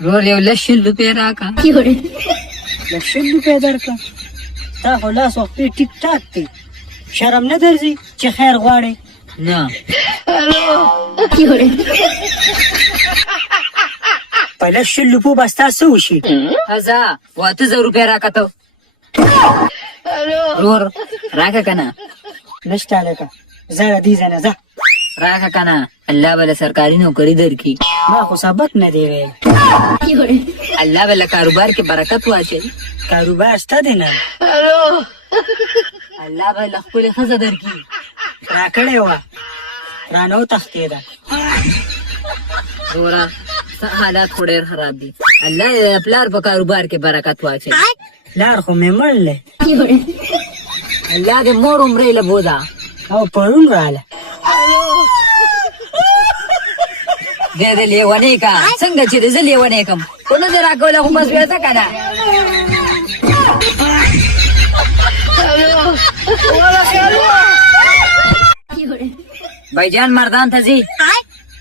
رور یو 100 روپے راکا 100 روپے درکا تا خو لاس وخت ټیک ټاک دی شرم نه درځي چې خیر غواړي نه په 100 روپو بستا څه وشي هزا 8000 روپے راکا ته رور راکا کنه نشته لکه زه دې ځنه زه راکا کنه الله بل سرکاری نوکری درکې ما خو سبق نه دی ویل الله بل کاروبار کې برکت واچي کاروبار شته دی نه الله بل خپل خزه درکې راکړې وه رانو تښتېده رورا حالات خو ډېر خراب دي الله پلار په کاروبار کې برکت واچي لار خو مې مړ دی الله دې مور عمرې له بودا او پرون راله دې دې لیونی کا څنګه چې دې زه لیونی کم کو نه دې راکوله خو بس بیا څه کنه भाईजान मर्दान था जी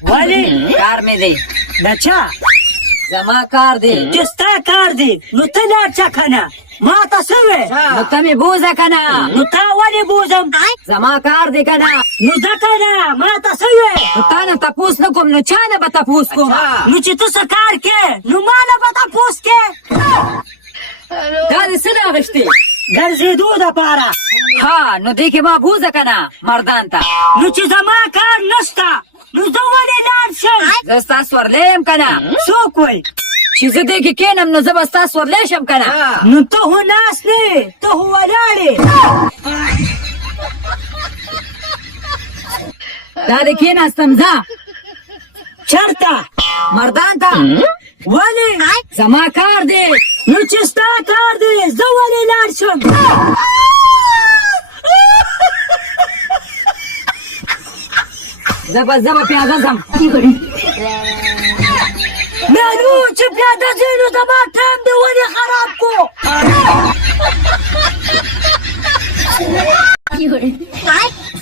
वाले कार में दे दचा जमा कार दे जस्ता कार दे नुतला चखना माता सवे नुता में बोझा कना नुता वाले बोझम जमा कार दे कना नुता कना माता सवे नुता न तपूस न कोम नुचा न बतपूस कोम नुची तो सकार के नुमाना बतपूस के गाल सना गश्ती घर से दूध पारा हाँ नु देखे माँ भूजा कना मर्दान था नुची जमा कार नस्ता नुजवाले लाड शम जस्ता स्वर लेम कना सो कोई चीज़ देखे के नम न जबस्ता स्वर लेशम कना नु तो हो नास ने तो हो वलाड़े दादे के ना समझा चरता मर्दान था वाले जमा कार दे नुचिस्ता कार दे जवाले लाड शम जब प्यादा जम मेनू प्यादा जेनू दबा टाइम दे वाले खराब को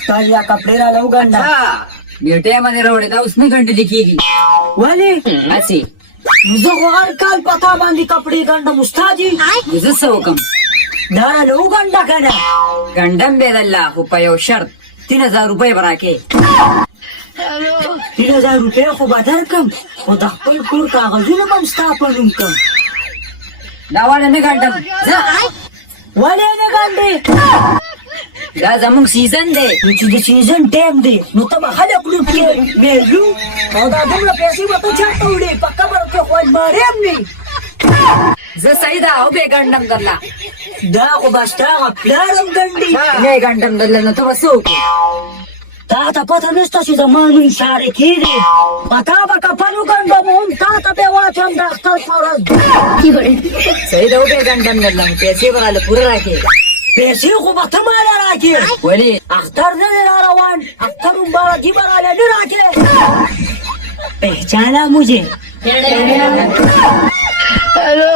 तालिया कपड़े ला लो गंडा बेटे मैंने रोड़े था उसने घंटे लिखीगी वाले ऐसी मुझे हर काल पता बांधी कपड़े गंडा मुस्ताजी मुझे सब कम दारा लो गंडा कहना गंडम बेदल्ला उपयो शर्त 3000 रुपए भरा के 3000 रुपये खो बाजार कम वो दखल कोर कागजों में स्थापन कम दावाले ने गंडम जा वाले ने गंडे जा जमुक सीजन दे मुझे सीजन टाइम दे मुतबा खलक लुट के मेलू और दादुला पैसे बतो चाहता उड़े पक्का बर के खोज मारे हमने जा सही दा हो बे गंडम करला दा को बस्ता प्लारम गंडी ने गंडम दल्ला न तो बसो ताता पता नसता सी जमानु इशारे कीरे पता बका पनु गंडम हम ताता पे वाचम डॉक्टर फरज सही दा हो बे गंडम दल्ला पैसे भरा ले पूरा रखे पैसे को बता मारा राखे वली अख्तर ने रवान अख्तर उम्बारा जी बरा ले राखे पहचाना मुझे हेलो